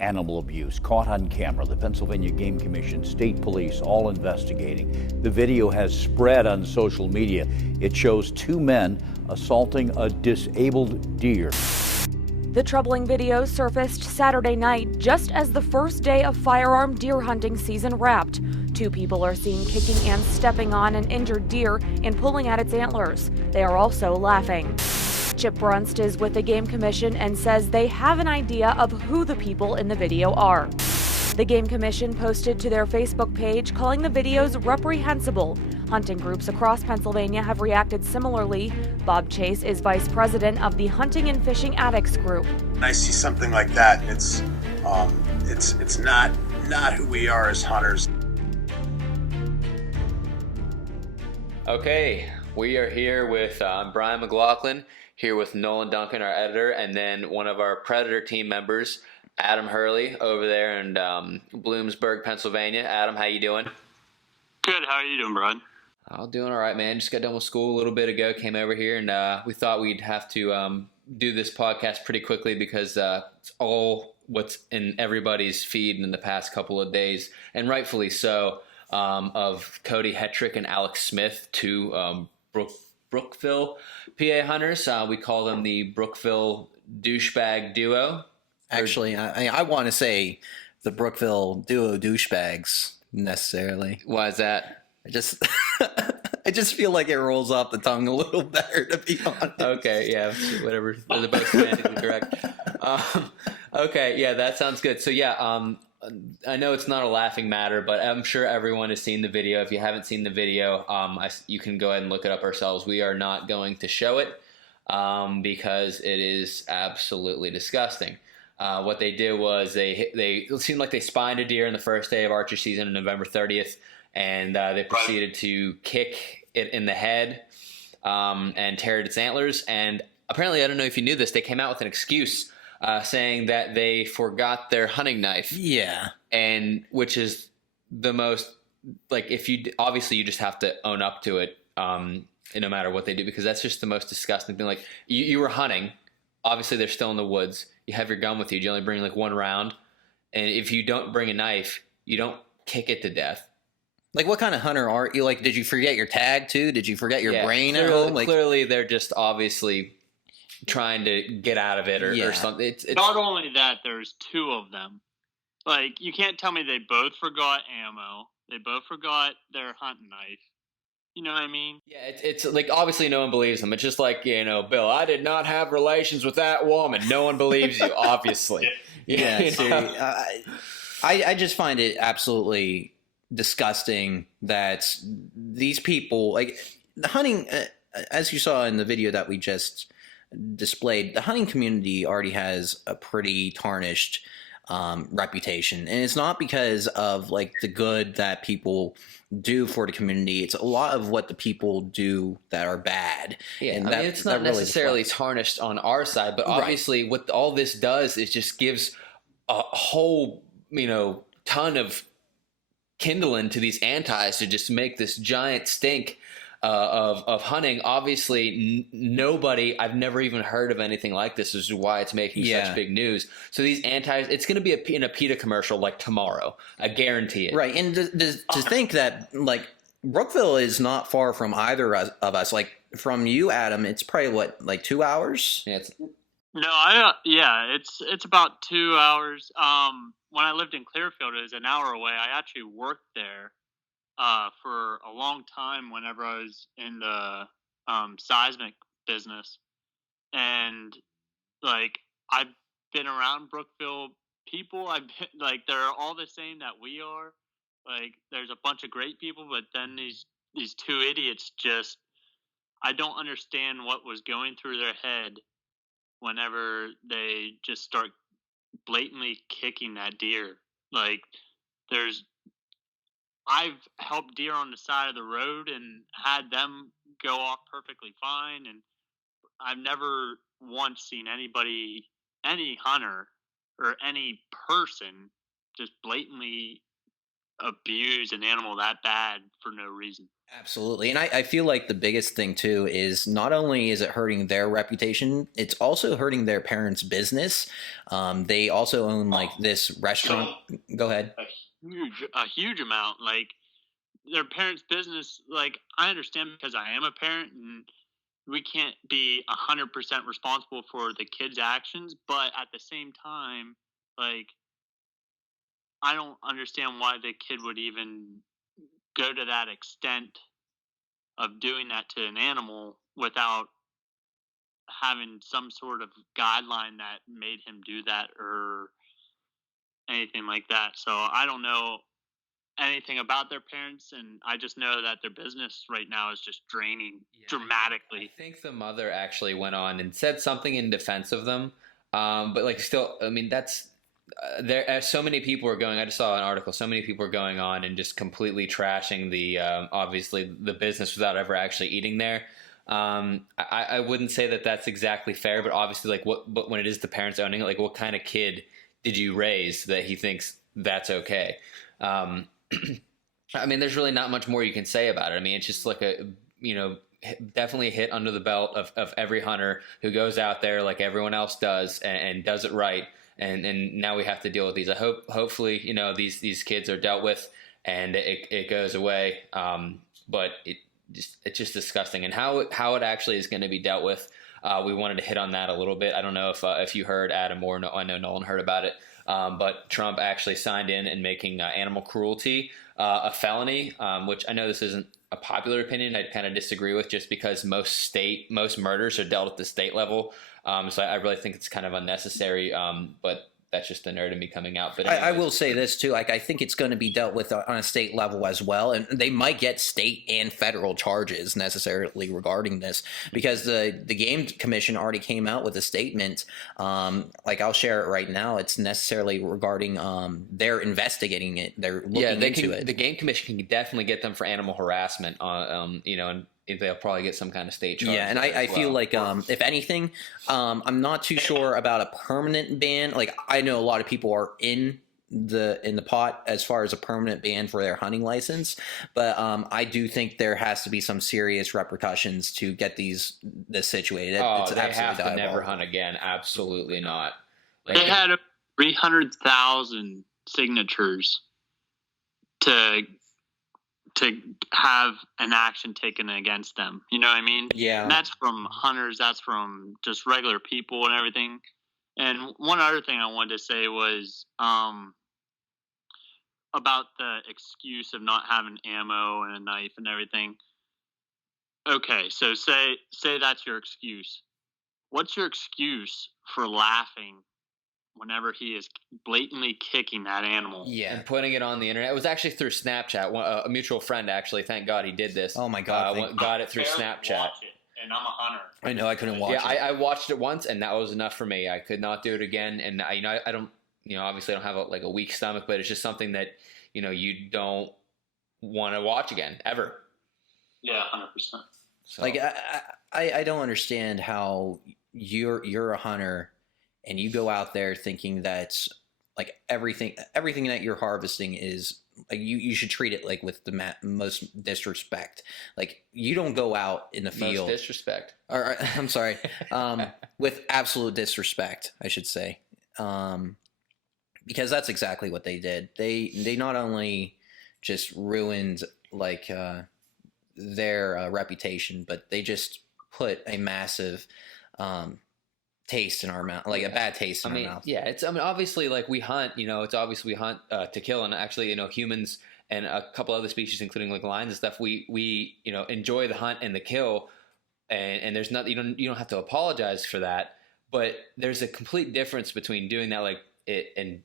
animal abuse caught on camera. The Pennsylvania Game Commission, state police, all investigating. The video has spread on social media. It shows two men assaulting a disabled deer. The troubling video surfaced Saturday night, just as the first day of firearm deer hunting season wrapped. Two people are seen kicking and stepping on an injured deer and pulling at its antlers. They are also laughing. Chip Brunst is with the Game Commission and says they have an idea of who the people in the video are. The Game Commission posted to their Facebook page calling the videos reprehensible. Hunting groups across Pennsylvania have reacted similarly. Bob Chase is vice president of the Hunting and Fishing Addicts Group. When I see something like that, it's not who we are as hunters. Okay, we are here with Brian McLaughlin, here with Nolan Duncan, our editor, and then one of our Predator team members, Adam Hurley, over there in Bloomsburg, Pennsylvania. Adam, how you doing? Good. How are you doing, Brian? I'm doing all right, man. Just got done with school a little bit ago, came over here, and we thought we'd have to do this podcast pretty quickly because it's all what's in everybody's feed in the past couple of days, and rightfully so, of Cody Hetrick and Alex Smith, two Brookville PA hunters. We call them the Brookville douchebag duo. Actually, I want to say the Brookville duo douchebags necessarily. Why is that? I just feel like it rolls off the tongue a little better, to be honest. Okay, yeah, whatever. They're both semantically correct. Okay, yeah, that sounds good. So yeah, I know it's not a laughing matter, but I'm sure everyone has seen the video. If you haven't seen the video, you can go ahead and look it up ourselves. We are not going to show it because it is absolutely disgusting. What they did was they it seemed like they spined a deer on the first day of archery season on November 30th, and they proceeded to kick it in the head and tear its antlers. And apparently, I don't know if you knew this, they came out with an excuse saying that they forgot their hunting knife. Yeah. And which is the most, like, if you, obviously you just have to own up to it no matter what they do, because that's just the most disgusting thing. Like, you were hunting, obviously they're still in the woods, you have your gun with you, you only bring like one round, and if you don't bring a knife, you don't kick it to death. Like, what kind of hunter are you? Like, did you forget your tag too? Did you forget your brain at home? Like, clearly they're just obviously trying to get out of it or something. It's not only that, there's two of them. Like, you can't tell me they both forgot ammo. They both forgot their hunting knife. You know what I mean? Yeah, it's like, obviously no one believes them. It's just like, Bill, I did not have relations with that woman. No one believes you, obviously. I just find it absolutely disgusting that these people, like, the hunting, as you saw in the video that we just displayed, the hunting community already has a pretty tarnished reputation, and it's not because of like the good that people do for the community. It's a lot of what the people do that are bad. Yeah, and it's not necessarily tarnished on our side, but obviously what all this does is just gives a whole ton of kindling to these antis to just make this giant stink of hunting. Obviously, nobody, I've never even heard of anything like this. This is why it's making such big news. So these antis, it's going to be in a PETA commercial like tomorrow. I guarantee it. Right, and to think that, like, Brookville is not far from either of us. Like, from you, Adam, it's probably, what, like 2 hours? Yeah, it's about 2 hours. When I lived in Clearfield, it was an hour away. I actually worked there for a long time whenever I was in the seismic business. And, like, I've been around Brookville people. They're all the same that we are. Like, there's a bunch of great people, but then these two idiots just, I don't understand what was going through their head whenever they just start blatantly kicking that deer. Like, I've helped deer on the side of the road and had them go off perfectly fine, and I've never once seen anybody, any hunter or any person, just blatantly abuse an animal that bad for no reason. Absolutely. And I feel like the biggest thing too is not only is it hurting their reputation, it's also hurting their parents' business. They also own like this restaurant. Go ahead. A huge amount. Like their parents' business. Like I understand because I am a parent, and we can't be 100% responsible for the kids' actions, but at the same time, like I don't understand why the kid would even go to that extent of doing that to an animal without having some sort of guideline that made him do that or anything like that. So I don't know anything about their parents, and I just know that their business right now is just draining dramatically. I think the mother actually went on and said something in defense of them, but like still, I mean that's there. So many people are going. I just saw an article. So many people are going on and just completely trashing the obviously the business without ever actually eating there. I wouldn't say that that's exactly fair, but obviously, like but when it is the parents owning it, like what kind of kid did you raise that he thinks that's okay? I mean, there's really not much more you can say about it. I mean, it's just like definitely a hit under the belt of every hunter who goes out there like everyone else does and does it right. And now we have to deal with these. Hopefully, these kids are dealt with and it goes away. But it's just disgusting. And how it actually is going to be dealt with. We wanted to hit on that a little bit. I don't know if you heard, Adam, or no, I know Nolan heard about it. But Trump actually signed in and making animal cruelty a felony, which I know this isn't a popular opinion. I'd kind of disagree with just because most murders are dealt at the state level. So I really think it's kind of unnecessary. But that's just the nerd in me coming out. But I will say this too. Like I think it's going to be dealt with on a state level as well, and they might get state and federal charges necessarily regarding this because the Game Commission already came out with a statement. Like I'll share it right now. It's necessarily regarding they're investigating it. They're looking into it. The Game Commission can definitely get them for animal harassment. And they'll probably get some kind of state charge. Yeah, and I feel like if anything, I'm not too sure about a permanent ban. Like I know a lot of people are in the pot as far as a permanent ban for their hunting license, but I do think there has to be some serious repercussions to get this situated. It's they have to never hunt again. Absolutely not. Like, they had 300,000 signatures to have an action taken against them. You know what I mean? Yeah. And that's from hunters. That's from just regular people and everything. And one other thing I wanted to say was about the excuse of not having ammo and a knife and everything. Okay, so say that's your excuse. What's your excuse for laughing whenever he is blatantly kicking that animal? Yeah, and putting it on the internet. It was actually through Snapchat. A mutual friend, actually, thank God he did this. Oh my God. Got it through Snapchat. Watch it, and I'm a hunter. I know, I couldn't watch it. I watched it once, and that was enough for me. I could not do it again. And I don't, obviously I don't have a weak stomach, but it's just something that, you don't want to watch again, ever. Yeah, 100%. So. Like, I don't understand how you're a hunter and you go out there thinking that like everything that you're harvesting is like you should treat it like with the most disrespect. Like you don't go out in the field. Most disrespect. Or I'm sorry, with absolute disrespect, I should say, because that's exactly what they did. They not only just ruined like their reputation, but they just put a massive taste in our mouth, like a bad taste in our mouth. Yeah, obviously like we hunt, it's obviously we hunt to kill, and actually, humans and a couple other species, including like lions and stuff, we enjoy the hunt and the kill, and there's not, you don't have to apologize for that, but there's a complete difference between doing that like it and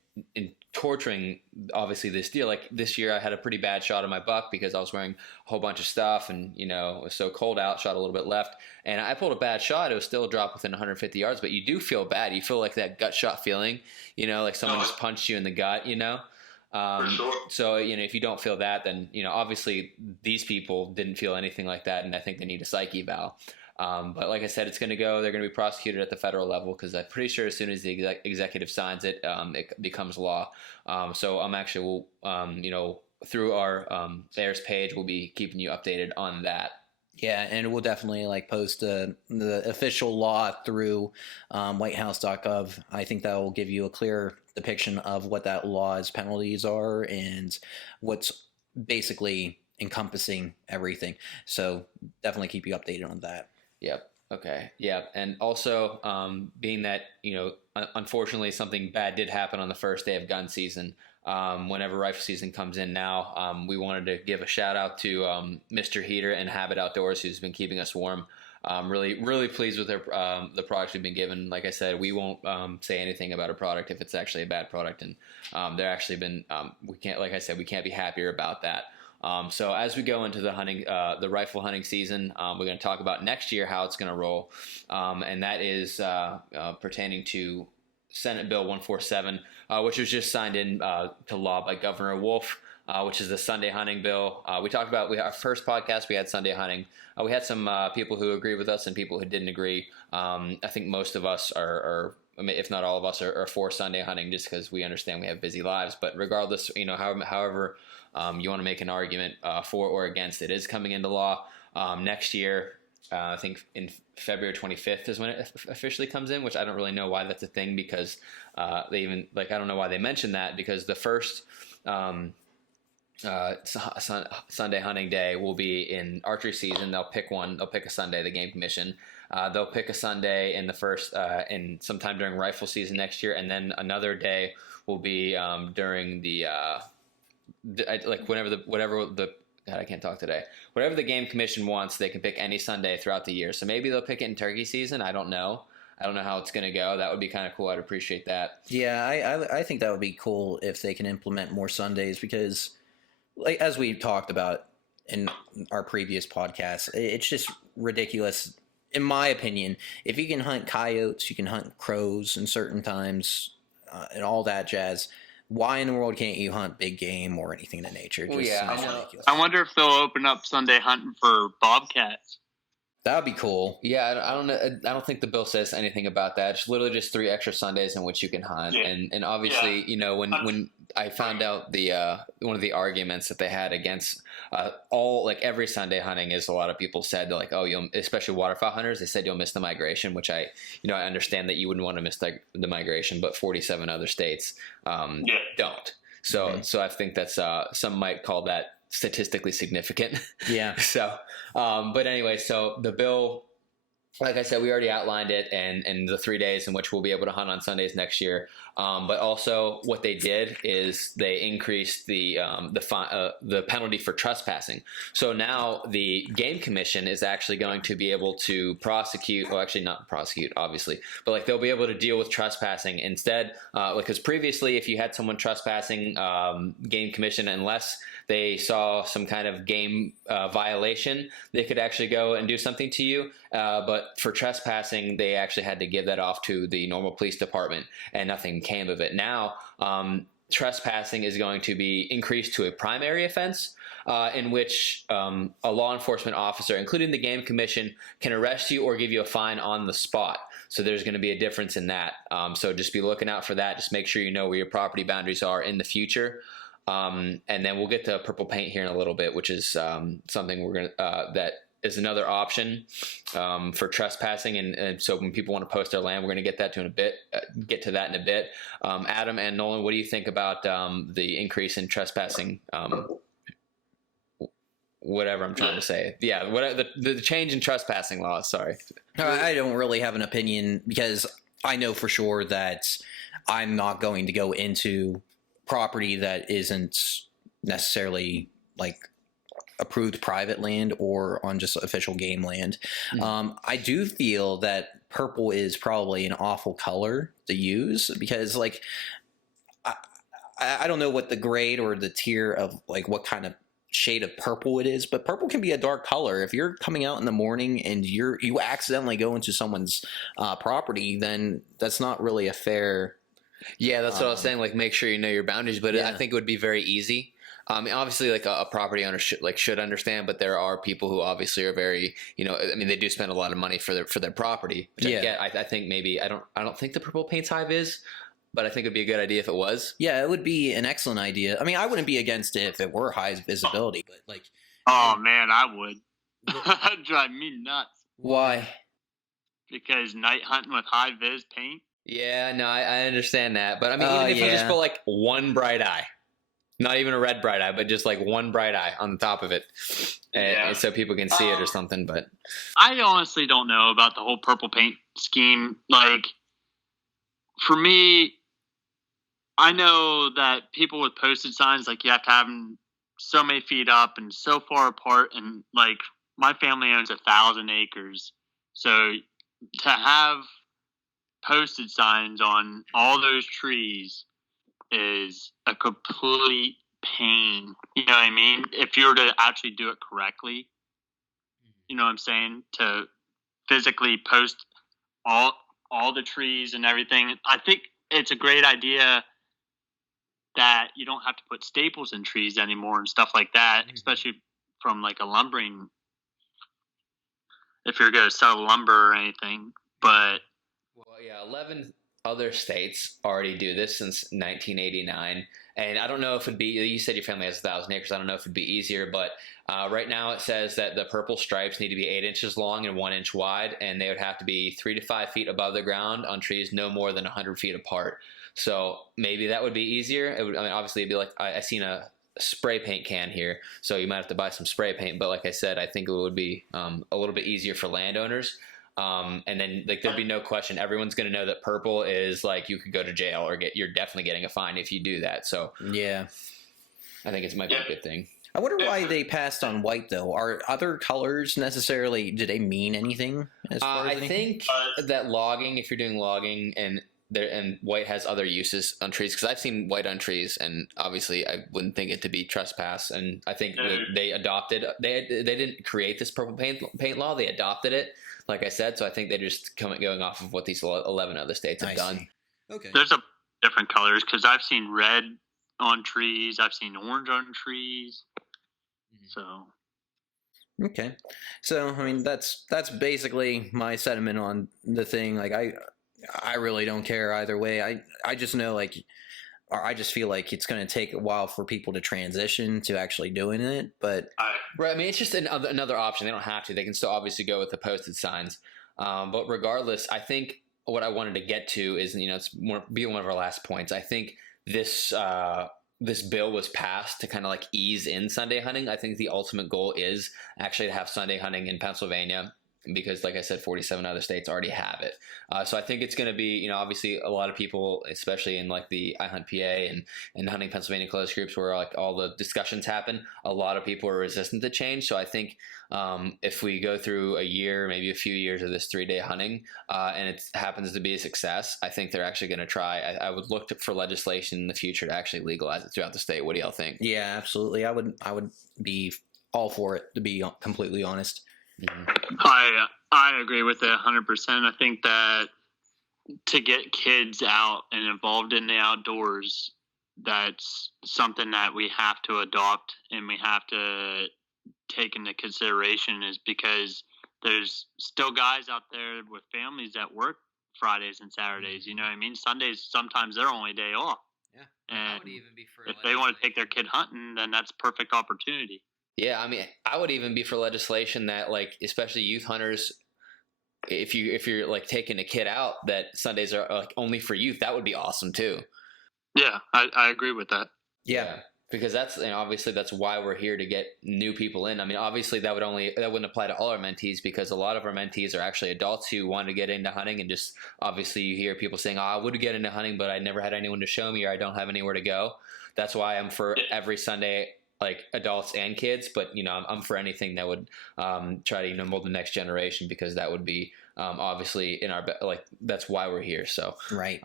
torturing obviously this deer. Like this year I had a pretty bad shot of my buck because I was wearing a whole bunch of stuff and it was so cold out, shot a little bit left, and I pulled a bad shot. It was still a drop within 150 yards, but you do feel bad. You feel like that gut shot feeling, like someone just punched you in the gut, For sure. So if you don't feel that, then obviously these people didn't feel anything like that, and I think they need a psych eval. But like I said, they're going to be prosecuted at the federal level because I'm pretty sure as soon as the executive signs it, it becomes law. So I'm actually, through our Heirs page, we'll be keeping you updated on that. Yeah, and we'll definitely post the official law through whitehouse.gov. I think that will give you a clear depiction of what that law's penalties are and what's basically encompassing everything. So definitely keep you updated on that. Yep. Okay. Yeah. And also, being that, unfortunately something bad did happen on the first day of gun season. Whenever rifle season comes in now, we wanted to give a shout out to Mr. Heater and Habit Outdoors, who's been keeping us warm. Really, really pleased with the products we've been given. Like I said, we won't say anything about a product if it's actually a bad product, and they're actually been. We can't, like I said, we can't be happier about that. So as we go into the hunting, the rifle hunting season, we're going to talk about next year how it's going to roll, and that is pertaining to Senate Bill 147, which was just signed to law by Governor Wolf, which is the Sunday hunting bill. We talked about our first podcast. We had Sunday hunting. We had some people who agreed with us and people who didn't agree. I think most of us are I mean, if not all of us, are for Sunday hunting, just because we understand we have busy lives. But regardless, however you want to make an argument for or against, it is coming into law next year. I think in February 25th is when it officially comes in, which I don't really know why that's a thing, because they even I don't know why they mentioned that, because the first Sunday hunting day will be in archery season. They'll pick a Sunday, the Game Commission. They'll pick a Sunday in the first, in sometime during rifle season next year, and then another day will be during the God, I can't talk today. Whatever the Game Commission wants, they can pick any Sunday throughout the year. So maybe they'll pick it in turkey season. I don't know. I don't know how it's going to go. That would be kind of cool. I'd appreciate that. Yeah, I think that would be cool if they can implement more Sundays, because, as we talked about in our previous podcast, it's just ridiculous, in my opinion. If you can hunt coyotes, you can hunt crows in certain times, and all that jazz. Why in the world can't you hunt big game or anything of that nature? Well, yeah, I know. Ridiculous. I wonder if they'll open up Sunday hunting for bobcats. That would be cool. Yeah, I don't know. I don't think the bill says anything about that. It's literally just 3 extra Sundays in which you can hunt. Yeah. And obviously, when I found out one of the arguments that they had against every Sunday hunting is, a lot of people said, like, oh, especially waterfowl hunters, they said you'll miss the migration, which I understand that you wouldn't want to miss the migration, but 47 other states don't. So I think that's some might call that statistically significant. Yeah. So, but anyway, so the bill, like I said, we already outlined it, and the 3 days in which we'll be able to hunt on Sundays next year. But also, what they did is they increased the penalty for trespassing. So now the Game Commission is actually going to be able to prosecute. Well, actually, not prosecute, obviously, but they'll be able to deal with trespassing instead. Because previously, if you had someone trespassing, Game Commission, unless they saw some kind of game violation, they could actually go and do something to you. But for trespassing, they actually had to give that off to the normal police department, and nothing came of it. Now, trespassing is going to be increased to a primary offense, in which a law enforcement officer, including the Game Commission, can arrest you or give you a fine on the spot. So there's going to be a difference in that. So just be looking out for that. Just make sure you know where your property boundaries are in the future. And then we'll get to purple paint here in a little bit, which is something we're going to that is another option for trespassing. And so when people want to post their land, we're going to get that to in a bit. Get to that in a bit. Adam and Nolan, what do you think about the increase in trespassing? Whatever I'm trying to say. Yeah, the change in trespassing laws. Sorry, I don't really have an opinion, because I know for sure that I'm not going to go into property that isn't necessarily approved private land or on just official game land. Mm-hmm. I do feel that purple is probably an awful color to use, because I don't know what the grade or the tier of what kind of shade of purple it is, but purple can be a dark color. If you're coming out in the morning and you accidentally go into someone's property, then that's not really a fair. Yeah, that's what I was saying. Make sure you know your boundaries, but I think it would be very easy. Obviously, a property owner should understand, but there are people who obviously are very, they do spend a lot of money for their property. Which I think maybe I don't think the purple paint's hive is. but I think it'd be a good idea if it was. Yeah, it would be an excellent idea. I mean, I wouldn't be against it if it were high visibility, but like, Oh man, I would. That'd drive me nuts. Why? Because night hunting with high vis paint. Yeah, no, I understand that, but I mean, even if you just put like one bright eye, not even a red bright eye, but just like one bright eye on the top of it, and so people can see it or something. But I honestly don't know about the whole purple paint scheme. Like, for me, I know that people with posted signs, like, you have to have them so many feet up and so far apart, and like, my family owns 1,000 acres, so to have posted signs on all those trees is a complete pain. You know what I mean? If you were to actually do it correctly, you know what I'm saying? To physically post all the trees and everything. I think it's a great idea that you don't have to put staples in trees anymore and stuff like that, especially from like a lumbering, if you're going to sell lumber or anything. But well, yeah, 11 other states already do this since 1989, and I don't know if it'd be. You said your family has 1,000 acres. I don't know if it'd be easier, but right now it says that the purple stripes need to be 8 inches long and 1 inch wide, and they would have to be 3 to 5 feet above the ground on trees no more than 100 feet apart. So maybe that would be easier. It would, I mean, obviously it'd be like I seen a spray paint can here, so you might have to buy some spray paint. But like I said, I think it would be a little bit easier for landowners. And then like there'd be no question. Everyone's going to know that purple is like you could go to jail or you're definitely getting a fine if you do that. So yeah, I think it might be a good thing. I wonder why they passed on white though. Are other colors necessarily? Do they mean anything? As far as I think that logging, if you're doing logging, and white has other uses on trees, because I've seen white on trees, and obviously I wouldn't think it to be trespass. And I think they adopted. They didn't create this purple paint law. They adopted it, like I said. So I think they're just going off of what these 11 other states have done. Okay. there's a different colors, because I've seen red on trees. I've seen orange on trees. So. Okay. So I mean that's basically my sentiment on the thing. Like I really don't care either way. I just know or I just feel like it's going to take a while for people to transition to actually doing it. But right, I mean, it's just another option. They don't have to. They can still obviously go with the posted signs. But regardless, I think what I wanted to get to is, it's be one of our last points. I think this bill was passed to kind of like ease in Sunday hunting. I think the ultimate goal is actually to have Sunday hunting in Pennsylvania, because like I said, 47 other states already have it. So I think it's going to be, obviously a lot of people, especially in like the I Hunt PA and Hunting Pennsylvania closed groups where like all the discussions happen, a lot of people are resistant to change. So I think if we go through a year, maybe a few years of this 3-day hunting, and it happens to be a success, I think they're actually going to try. I would look for legislation in the future to actually legalize it throughout the state. What do y'all think? yeah, absolutely. I would be all for it, to be completely honest. Mm-hmm. I agree with it 100%. I think that to get kids out and involved in the outdoors, that's something that we have to adopt and we have to take into consideration, is because there's still guys out there with families that work Fridays and Saturdays. You know what I mean? Sundays, sometimes their only day off. Yeah. And if they want to take their kid hunting, then that's a perfect opportunity. Yeah, I mean, I would even be for legislation that, like, especially youth hunters, if you're like taking a kid out, that Sundays are like only for youth. That would be awesome too. Yeah, I agree with that. Yeah. Because that's, obviously that's why we're here, to get new people in. I mean, obviously that wouldn't apply to all our mentees, because a lot of our mentees are actually adults who want to get into hunting, and just obviously you hear people saying, "Oh, I would get into hunting, but I never had anyone to show me, or I don't have anywhere to go." That's why I'm for every Sunday, like adults and kids. But I'm for anything that would try to mold the next generation, because that would be obviously in our that's why we're here. So right.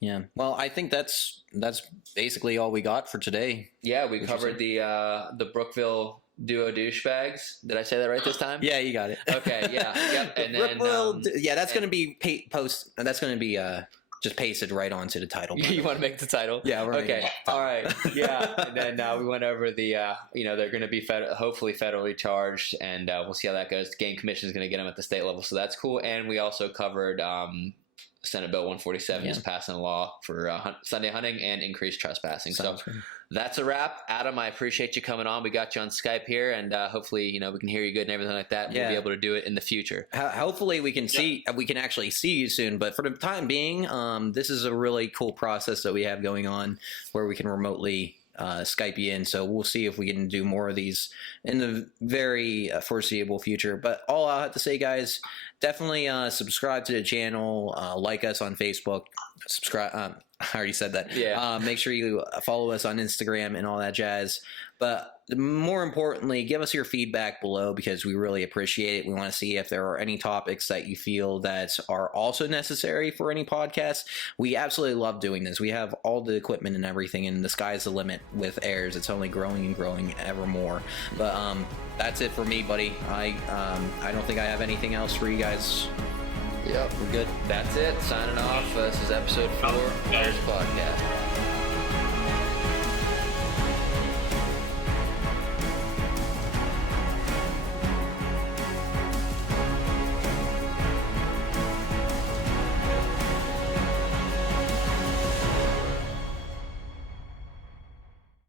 Yeah. Well, I think that's basically all we got for today. Yeah, we covered the Brookville duo douchebags. Did I say that right this time? Yeah, you got it. Okay. Yeah. Yep. And then Brookville, that's going to be That's going to be just pasted right onto the title. You want to make the title? Yeah. We're okay. All right. Yeah. And then we went over the they're going to be hopefully federally charged, and we'll see how that goes. The Game Commission is going to get them at the state level, so that's cool. And we also covered Senate Bill 147 is passing a law for Sunday hunting and increased trespassing. Sounds so good. that's a wrap. Adam, I appreciate you coming on. We got you on Skype here, and hopefully, we can hear you good and everything like that. Yeah. We'll be able to do it in the future. Hopefully we can actually see you soon. But for the time being, this is a really cool process that we have going on where we can remotely Skype you in. So we'll see if we can do more of these in the very foreseeable future. But all I have to say, guys, definitely subscribe to the channel, like us on Facebook, subscribe. I already said that. Yeah. Make sure you follow us on Instagram and all that jazz. But more importantly, give us your feedback below because we really appreciate it. We want to see if there are any topics that you feel that are also necessary for any podcast. We absolutely love doing this. We have all the equipment and everything, and the sky's the limit with Heirs. It's only growing and growing ever more. But that's it for me, buddy. I don't think I have anything else for you guys. Yep, we're good. That's it. Signing off. This is episode 4 of Heirs Podcast.